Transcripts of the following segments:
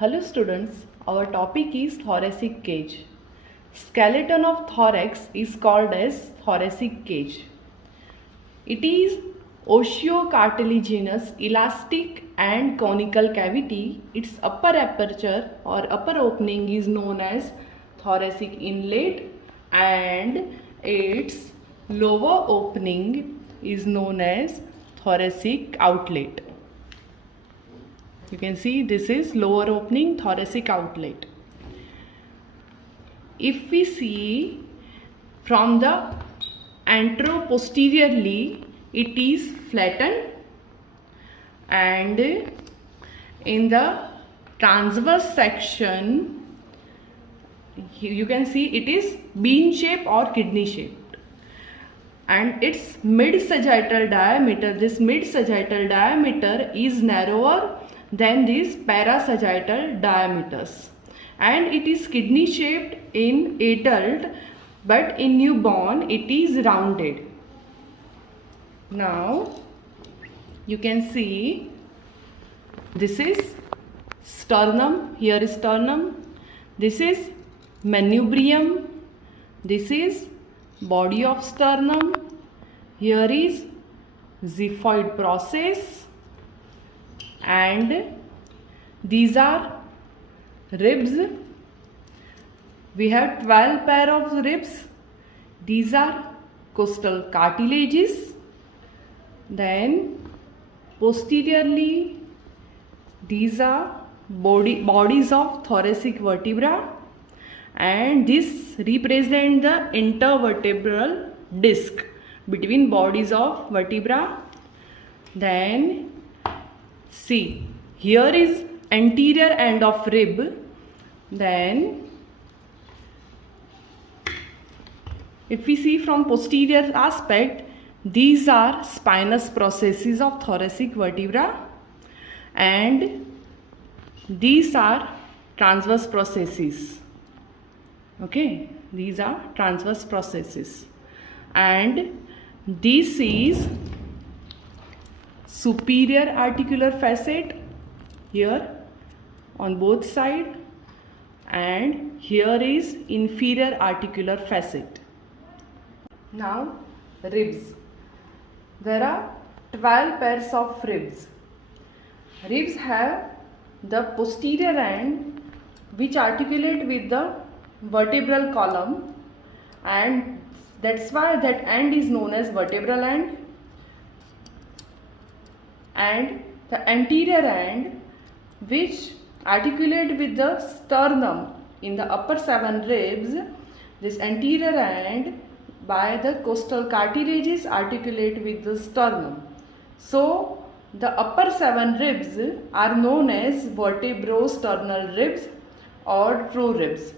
Hello students, our topic is thoracic cage. Skeleton of thorax is called as thoracic cage. It is osteocartilaginous, elastic and conical cavity. Its upper aperture or upper opening is known as thoracic inlet and its lower opening is known as thoracic outlet. You can see this is lower opening, thoracic outlet. If we see from the anteroposteriorly, it is flattened, and in the transverse section you can see it is bean shape or kidney shaped, and its mid-sagittal diameter, this mid-sagittal diameter is narrower than these parasagittal diameters, and it is kidney shaped in adult, but in newborn it is rounded. Now you can see this is sternum, here is sternum, this is manubrium, this is body of sternum, here is xiphoid process, and these are ribs. We have 12 pair of ribs. These are costal cartilages. Then posteriorly these are bodies of thoracic vertebra, and this represent the intervertebral disc between bodies of vertebra. Then see, here is anterior end of rib. Then if we see from posterior aspect, these are spinous processes of thoracic vertebra, and these are transverse processes. Okay, these are transverse processes, and this is superior articular facet here on both sides, and here is inferior articular facet. Now ribs. There are 12 pairs of ribs. Ribs have the posterior end which articulate with the vertebral column, and that's why that end is known as vertebral end, and the anterior end which articulate with the sternum in the upper 7 ribs. This anterior end by the costal cartilages articulate with the sternum. So the upper 7 ribs are known as vertebrosternal ribs or true ribs.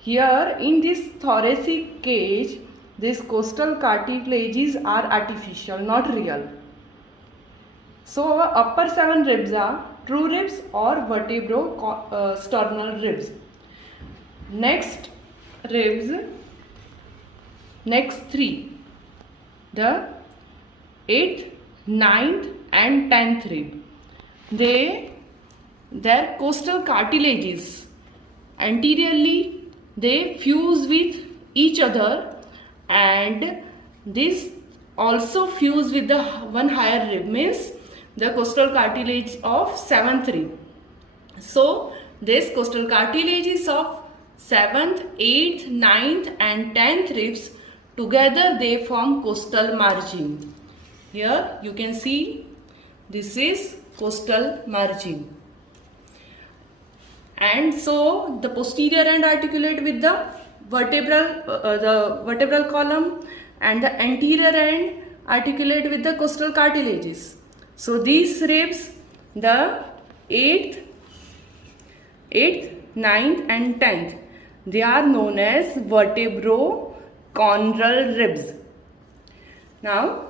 Here in this thoracic cage, these costal cartilages are artificial, not real. So our upper 7 ribs are true ribs or vertebrosternal ribs. Next ribs, next 3, the 8th, 9th and 10th rib. Their costal cartilages anteriorly they fuse with each other, and this also fuse with the one higher rib, means the costal cartilage of 7th rib. So this costal cartilages of 7th, 8th, 9th and 10th ribs together they form costal margin. Here you can see this is costal margin, and so the posterior end articulate with the vertebral column, and the anterior end articulate with the costal cartilages. So these ribs, the 8th, 9th and 10th, they are known as vertebroconral ribs. Now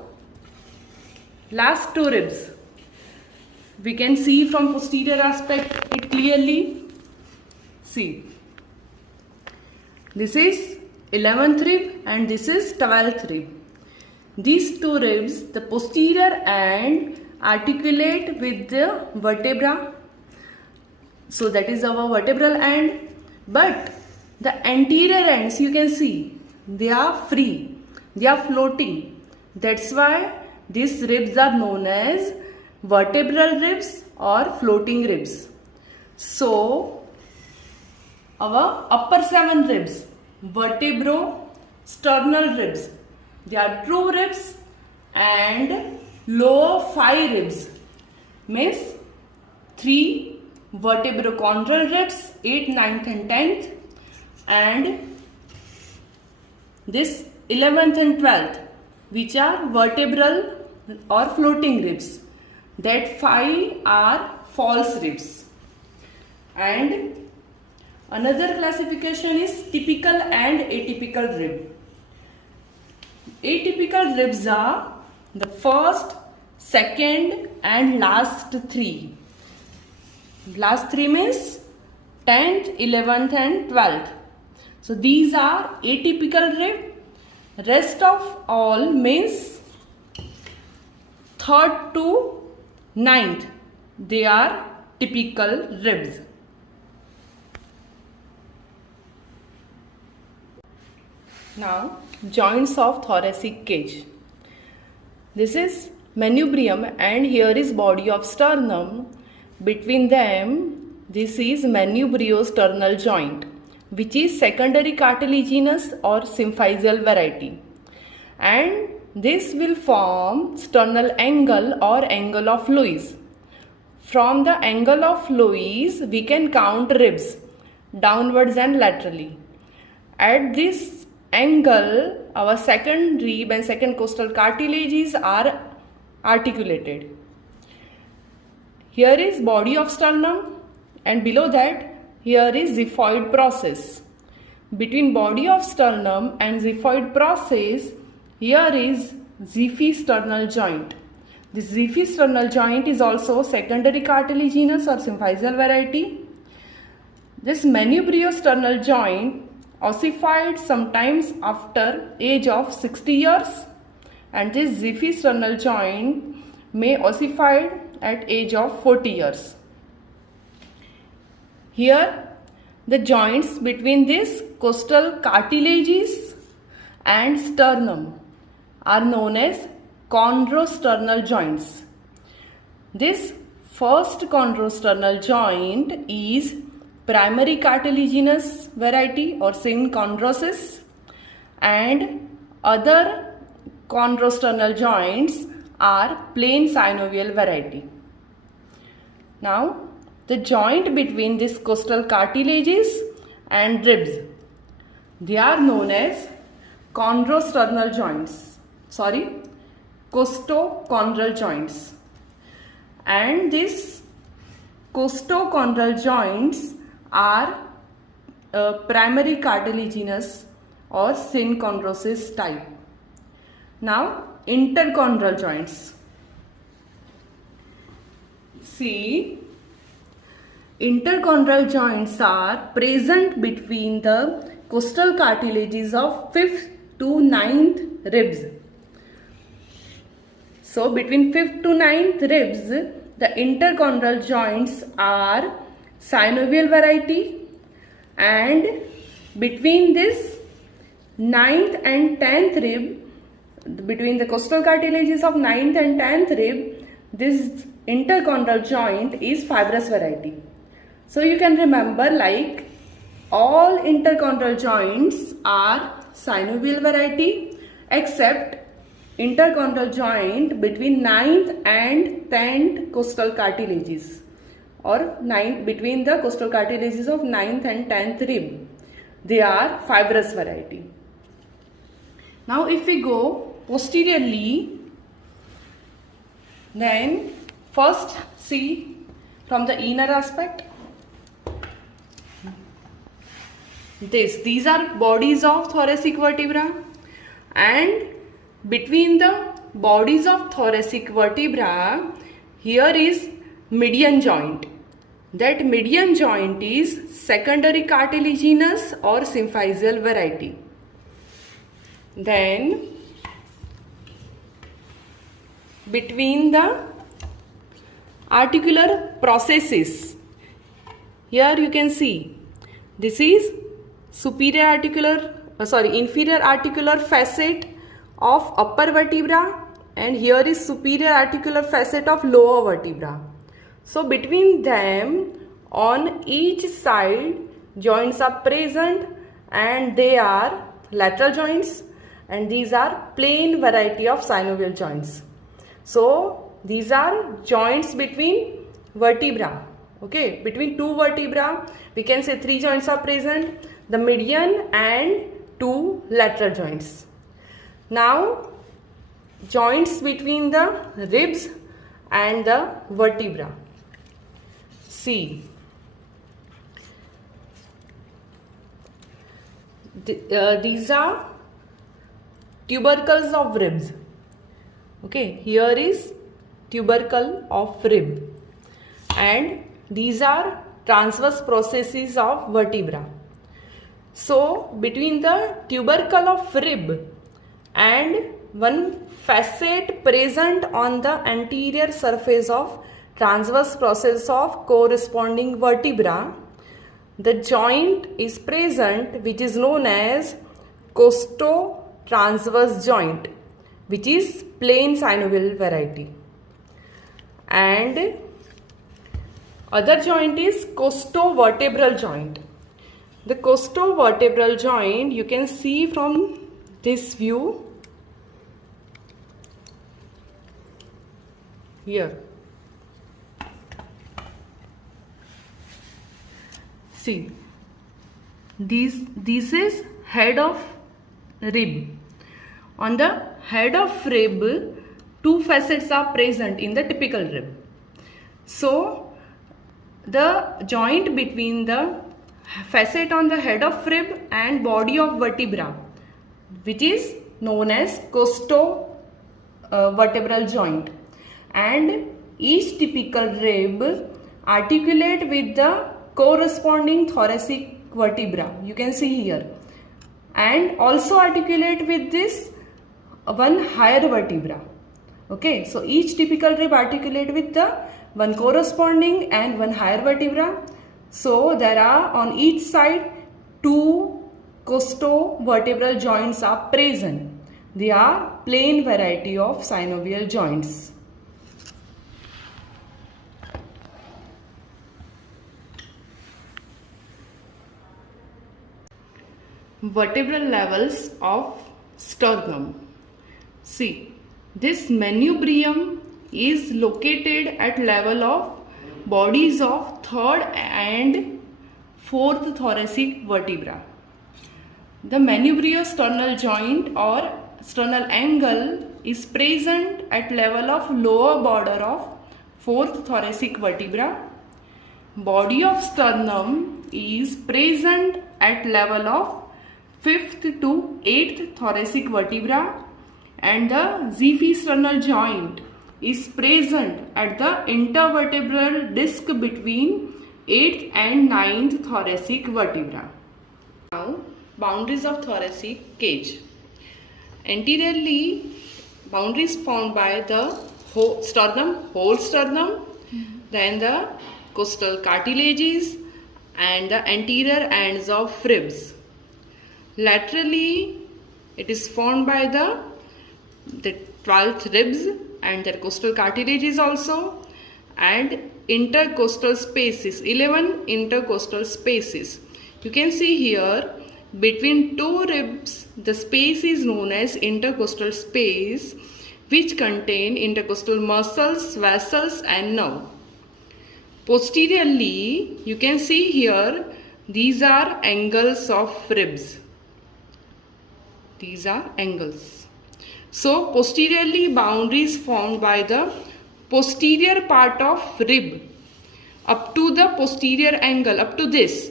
last 2 ribs, we can see from posterior aspect it clearly. See, this is 11th rib and this is 12th rib. These 2 ribs, the posterior end articulate with the vertebra, So that is our vertebral end. But the anterior ends, you can see, they are free, they are floating. That's why these ribs are known as vertebral ribs or floating ribs. So our upper 7 ribs, vertebro-sternal ribs, they are true ribs, and lower 5 ribs means 3 vertebrochondral ribs, 8th, 9th and 10th, and this 11th and 12th, which are vertebral or floating ribs. That 5 are false ribs. And another classification is typical and atypical rib. Atypical ribs are the first, second and last 3. Last 3 means 10th, 11th and 12th. So these are atypical rib. Rest of all means 3rd to 9th. They are typical ribs. Now, joints of thoracic cage. This is manubrium and here is body of sternum. Between them, this is manubriosternal joint, which is secondary cartilaginous or symphysial variety. And this will form sternal angle or angle of Lewis. From the angle of Lewis, we can count ribs downwards and laterally. At this angle, our second rib and second costal cartilages are articulated. Here is body of sternum and below that here is xiphoid process. Between body of sternum and xiphoid process, here is xiphisternal joint. This xiphisternal joint is also secondary cartilaginous or symphysial variety. This manubriosternal joint ossified sometimes after age of 60 years, and this xiphisternal joint may ossified at age of 40 years. Here the joints between these costal cartilages and sternum are known as chondrosternal joints. This first chondrosternal joint is primary cartilaginous variety or synchondrosis, and other chondrosternal joints are plain synovial variety. Now, the joint between these costal cartilages and ribs, they are known as chondrosternal joints. Costochondral joints. And these costochondral joints are primary cartilaginous or synchondrosis type. Now, interchondral joints. See, interchondral joints are present between the costal cartilages of 5th to 9th ribs. So, between 5th to 9th ribs, the interchondral joints are synovial variety, and between this 9th and 10th rib, between the costal cartilages of 9th and 10th rib, this interchondral joint is fibrous variety. So you can remember, like, all interchondral joints are synovial variety except interchondral joint between 9th and 10th costal cartilages, or between the costal cartilages of 9th and 10th rib. They are fibrous variety. Now if we go posteriorly, then first see from the inner aspect. These are bodies of thoracic vertebra, and between the bodies of thoracic vertebra, here is median joint. That median joint is secondary cartilaginous or symphysial variety. Then between the articular processes, Here you can see this is inferior articular facet of upper vertebra, and here is superior articular facet of lower vertebra. So between them on each side joints are present, and they are lateral joints, and these are plain variety of synovial joints. So these are joints between vertebra. Okay, between two vertebra we can say three joints are present, the median and two lateral joints. Now joints between the ribs and the vertebra. See, these are tubercles of ribs. Okay, here is tubercle of rib, and these are transverse processes of vertebra. So between the tubercle of rib and one facet present on the anterior surface of transverse process of corresponding vertebra, the joint is present which is known as costo-transverse joint, which is plain synovial variety. And other joint is costo-vertebral joint. The costo-vertebral joint you can see from this view here. See, this is head of rib. On the head of rib, two facets are present in the typical rib. So the joint between the facet on the head of rib and body of vertebra, which is known as costo-vertebral joint, and each typical rib articulate with the corresponding thoracic vertebra, you can see here, and also articulate with this one higher vertebra. Okay, so each typical rib articulate with the one corresponding and one higher vertebra. So there are on each side two costo-vertebral joints are present. They are plain variety of synovial joints. Vertebral levels of sternum. See, this manubrium is located at level of bodies of third and fourth thoracic vertebra. The manubriosternal joint or sternal angle is present at level of lower border of fourth thoracic vertebra. Body of sternum is present at level of 5th to 8th thoracic vertebra, and the xiphisternal joint is present at the intervertebral disc between 8th and 9th thoracic vertebra. Now, boundaries of thoracic cage. Anteriorly, boundaries formed by the whole sternum, then the costal cartilages and the anterior ends of ribs. Laterally, it is formed by the 12th ribs and their costal cartilages also, and intercostal spaces, 11 intercostal spaces. You can see here between two ribs the space is known as intercostal space, which contain intercostal muscles, vessels and nerve. Posteriorly, you can see here these are angles of ribs. These are angles. So posteriorly, boundaries formed by the posterior part of rib up to the posterior angle, up to this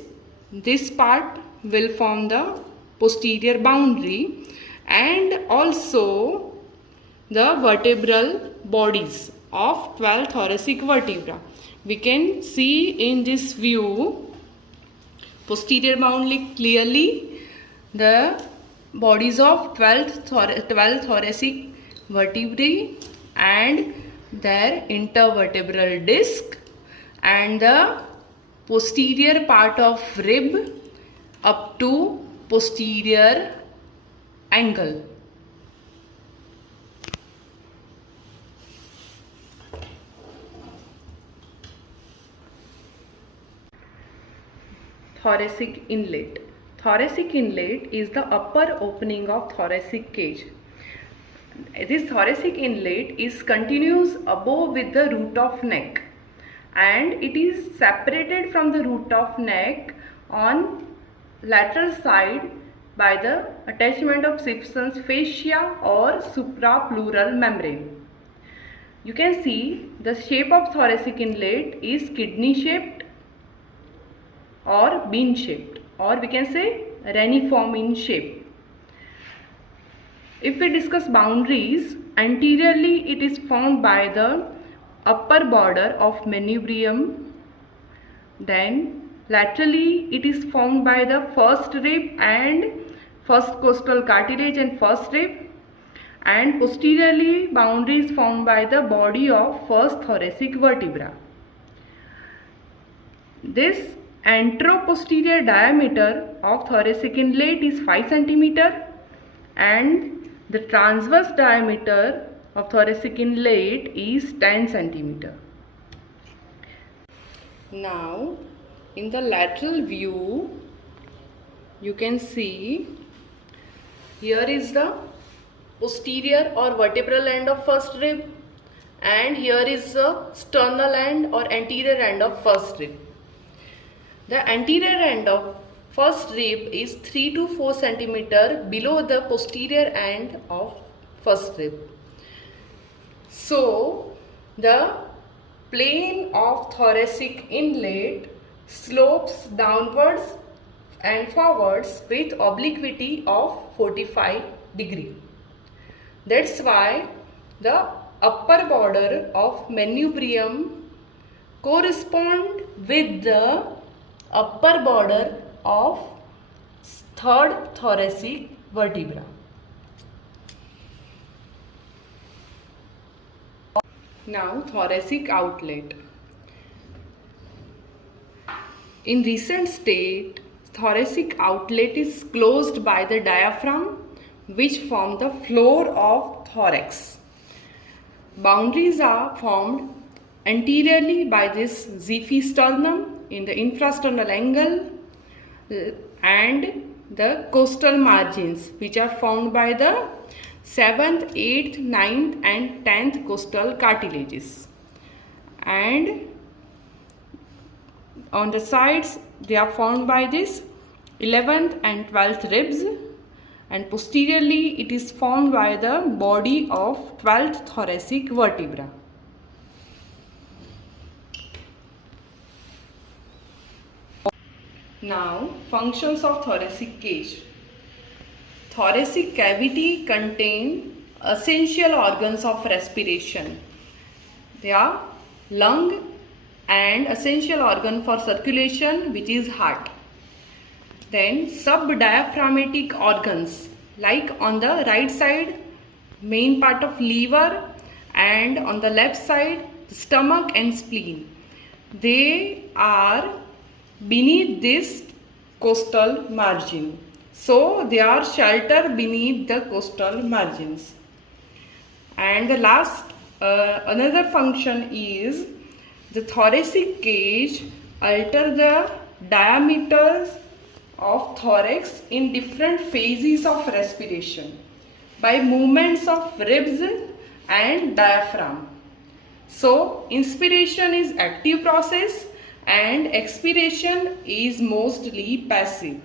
part will form the posterior boundary, and also the vertebral bodies of 12 thoracic vertebra. We can see in this view posterior boundary clearly, the bodies of 12 thoracic vertebrae and their intervertebral disc and the posterior part of rib up to posterior angle. Thoracic inlet. Thoracic inlet is the upper opening of thoracic cage. This thoracic inlet is continuous above with the root of neck, and it is separated from the root of neck on lateral side by the attachment of Simpson's fascia or suprapleural membrane. You can see the shape of thoracic inlet is kidney shaped or bean shaped, or we can say reniform in shape. If we discuss boundaries, anteriorly it is formed by the upper border of manubrium, then laterally it is formed by the first rib and first costal cartilage and first rib, and posteriorly boundary is formed by the body of first thoracic vertebra. This anteroposterior diameter of thoracic inlet is 5 cm and the transverse diameter of thoracic inlet is 10 cm. Now in the lateral view you can see here is the posterior or vertebral end of first rib, and here is the sternal end or anterior end of first rib. The anterior end of first rib is 3 to 4 cm below the posterior end of first rib. So the plane of thoracic inlet slopes downwards and forwards with obliquity of 45 degree. That's why the upper border of manubrium correspond with the upper border of third thoracic vertebra. Now thoracic outlet. In recent state, thoracic outlet is closed by the diaphragm which form the floor of thorax. Boundaries are formed anteriorly by this xiphisternum in the infrasternal angle and the costal margins, which are formed by the 7th, 8th, 9th and 10th costal cartilages, and on the sides they are formed by this 11th and 12th ribs, and posteriorly it is formed by the body of 12th thoracic vertebra. Now, functions of thoracic cage. Thoracic cavity contain essential organs of respiration. They are lung and essential organ for circulation, which is heart. Then subdiaphragmatic organs, like on the right side main part of liver, and on the left side the stomach and spleen. They are beneath this costal margin, so they are sheltered beneath the costal margins. And the last another function is the thoracic cage alter the diameters of thorax in different phases of respiration by movements of ribs and diaphragm. So inspiration is active process and expiration is mostly passive.